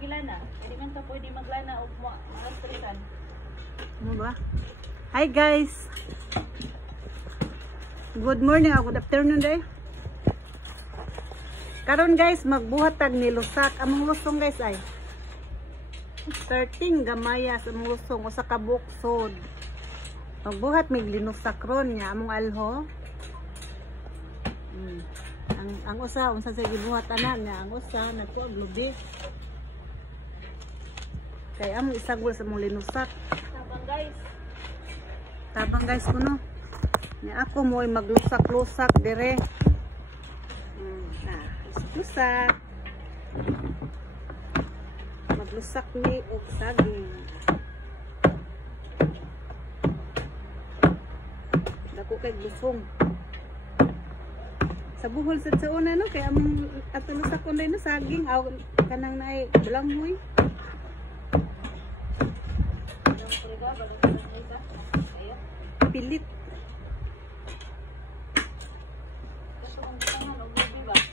gilana. Hindi man ka pwede maglana o maastrikan. Ano ba? Hi guys! Good morning o good afternoon day. Karon guys, magbuhatag ni lusak. Among lusong guys ay 13 gamaya sa among lusong o sa kabuksod. Magbuhat mig linusak ron nga among alho. Ang usa unsa sa gibuhat ana nga ang usa nagkuag lubi. Kay among isagol sa among linusak. Tabang guys. Tabang guys kuno. Nga ako mo'y maglusak-lusak dire. Lusak. Maglusak ni og saging. Dako kay gusong. Sa buhol sa una no kay among atulusak ko na saging aw kanang naay balanghoy. Pilit.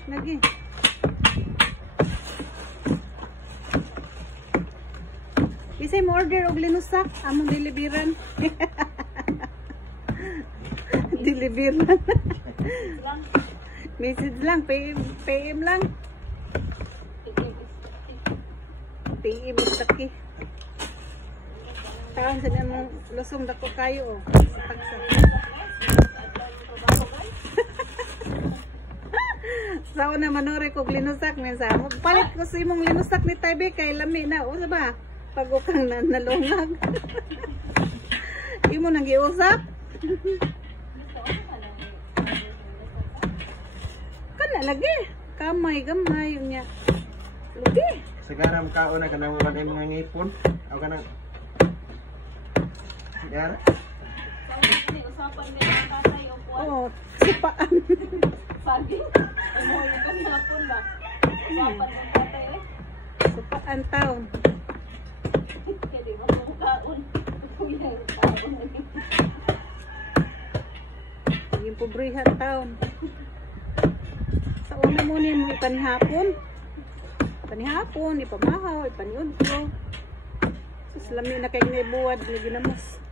Lagi. Isay mo order og linusak among deliveran. Deliveran. Message lang, PM lang. PM taki. Karon sa nang lusong dako kayo oh. Sa tagsa. Sa una manore ko linusak minsa. Magpalit ko sa imong linusak ni Taybe kay lami na o ba? Pag ukang nalungag. Imo nang giusap. Kana lagi. Gamay unya. Lagi. Segaram kaon na kanang wala mga ngipon. Aw kanang Yara. Usapan ni tatay o kuan. Oo, sipaan. Saging. Ano yung kanapon ba? Usapan ni tatay eh. Sipaan taon. Kaya di ba kaon? Kuya yung kaon. Yung pobrihan taon. Sa una mo niya mo ipanihapon. Ipanihapon, ipamahaw, ipaniod ko. Sus, lami na kayo na ibuwad na ginamos.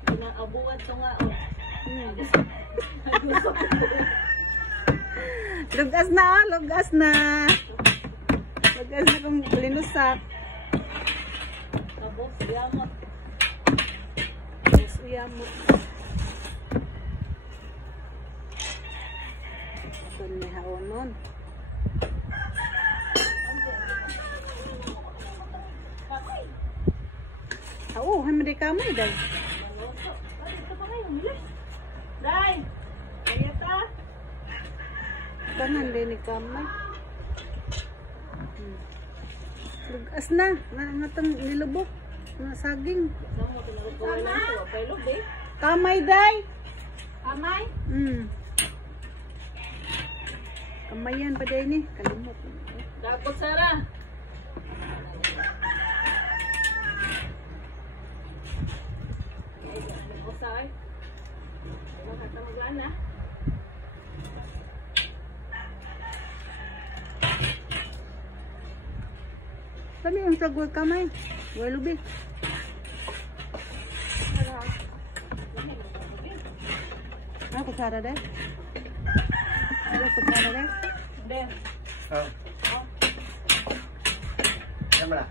Pinaabuad to nga o. Lugas na oh, lugas na. Lugas na kung linusak. Tapos, yamot. Tapos uyamot. Ito ni haon nun. Oo, hamadi kamay dahil. Day! Kaya ta? Tanan din ni kamay. Lugas na. Nga itong nilubok. Nga saging. Saan mo pinarukuha lang ito? Pailog eh. Kamay day! Amay? Kamayan pa day ni. Kalimot. Dapat Sara. Usay. Bakit na maglana? Sabi yung sagol kamay. Wala lubi. Ano ko Sara day? Ano ko Sara day? Hindi. Oh. Yamala.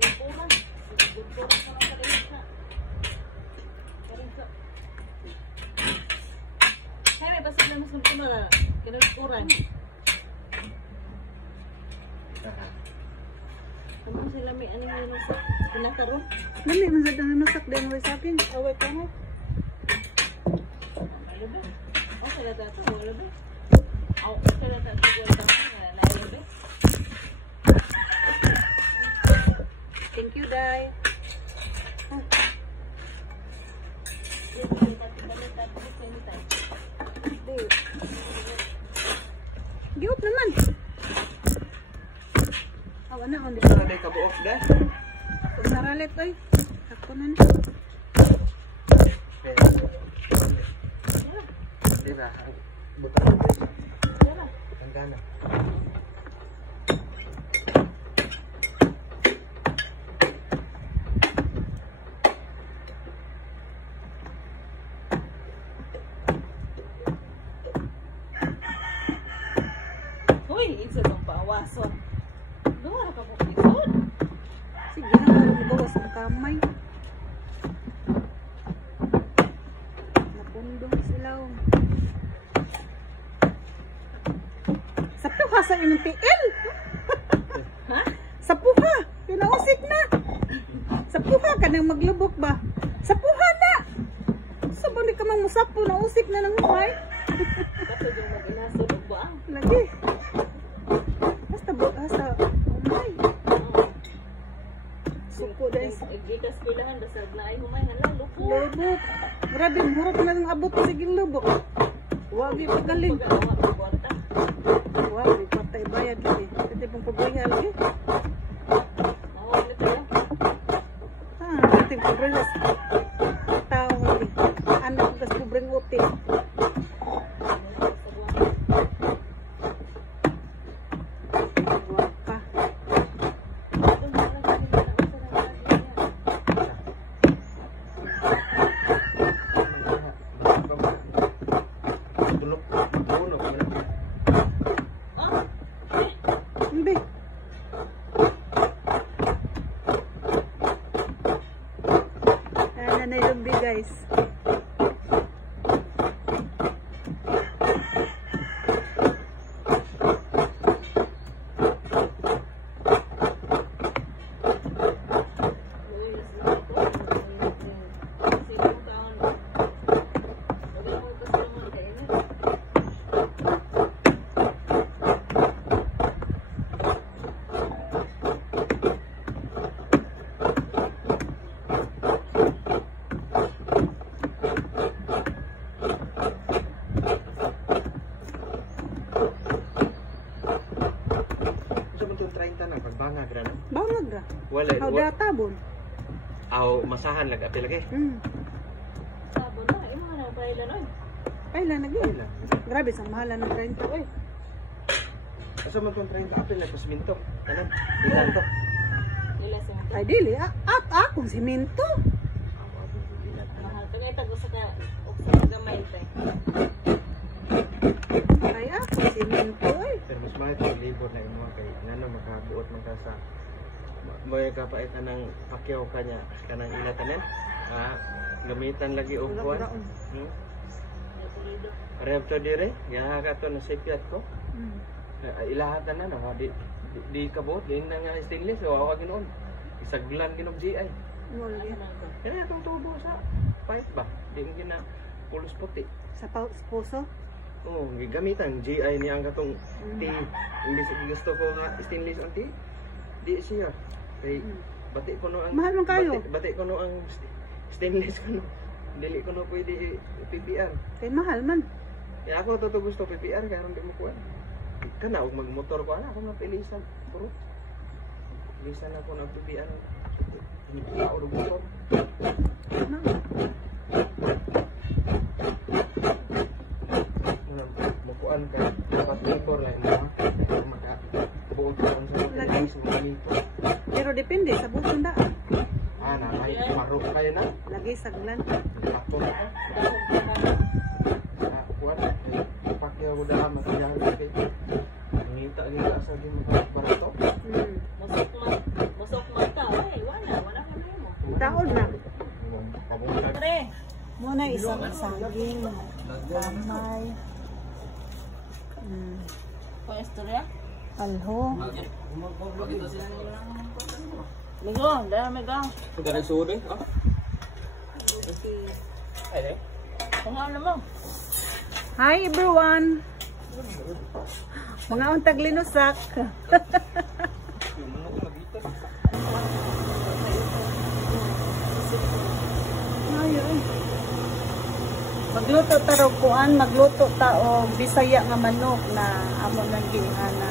Lupuran. Lupuran ka lang sa linis na. Kaya may basta lang mas nagpunala. Kinulupuran. Ano sila may anong linusak? Pinakaroon? Nami, masad na nanusak din mo sa akin. Away ka mo. Wala ba? O, sila tato. Wala ba? O, sila tato. Wala ba? Wala ba? Thank you, Day. Giup naman. Awa na, hindi Ano day kabuok da? Saralet, oy. Ako na na. Diba? Butang day. Ang gana. lawason. Duwa ka mo isod. Sige na, magawas ang kamay. Napundong sila. Sa puha sa inyong PL. Ha? Sa puha. Pinausik na. Sa puha ka nang maglubok ba? Sa puha na. Sabang di ka mang musapo. Nausik na ng humay. Kato yung mag-inasod og buang. Lagi. Basta humay. Suko dahil sa Gikas kailangan dasag na ay humay nga lang lupo. lubok. Grabe, murot na ng abot sa siging lubok. Wagi pagaling. Pag-awa ng kwarta. Wagi patay bayad lagi. Pwede pong pabayad lagi. Mawag na tayo. Ating pabregas. Tao lagi. Anak gas pobreng uti. Guwapa. Tulog. Tulog. Hindi. Nanay Lumbi guys. Sa mga 30 ng pagbangag ra no? Bangag ga. Wala. How databon. Aw masahan lag apil lagi. Sabon na, imo na pala noy. Kailan lagi. Wala. Grabe sa mahalan ng 30 oy. Sa mga 30 apil na pasminto. Tanan. Ilan to? Nila sa Ay dili akong simento. mahal. Kaya tago sa ka sa gamay tay. Ay akong simento oy. Pero mas mahal yung labor na imo kay ngano makabuot man ka sa may kapait ka ng pakyaw kanya kanang ilatanan. Gamitan lagi og kuan. Arep to dire, ya ka to na sipiat ko. Ilahatan na na di kabot din na nga stainless o awag ginoon. Isaglan ginog GI. Mo lagi. Kaya itong tubo sa pipe ba? Di mo gina pulos puti. Sa puso. Oo, gigamitan GI niya ang katong tea. Imbis gusto ko nga stainless ang tea. Di siya. Kay bati ko no ang Mahal man kayo. Bati ko no ang stainless ko no. Dili ko no pwede PPR. Kay mahal man. Kaya ako to gusto PPR kaya hindi mo kuha. Kana og magmotor ko ana ako napilisan puro. Bilisan ako ng PPR. Hindi ako og motor. Ano? Mukuan ka dapat motor lang mo. Maka buod ka sa Lagi. mga nito. Pero depende sa butong daan. Na may maro kayo na. Lagi saglan. Ako na. Kuan pakya ko daan masiyahan kay. Ngita nila sa din mo barato. Masok mata. Ay, wala ka na mo. Taon na. Pabungkag. Pre, Muna isang saging. Kamay. ko istorya. Alho. Migo, dami ka. Sudah ada suhu deh. Ada. Kung ano mo? Hi everyone. Mga untag linusak. Ayun. Magluto ta og kuan, magluto ta og Bisaya nga manok na amo nang giingana.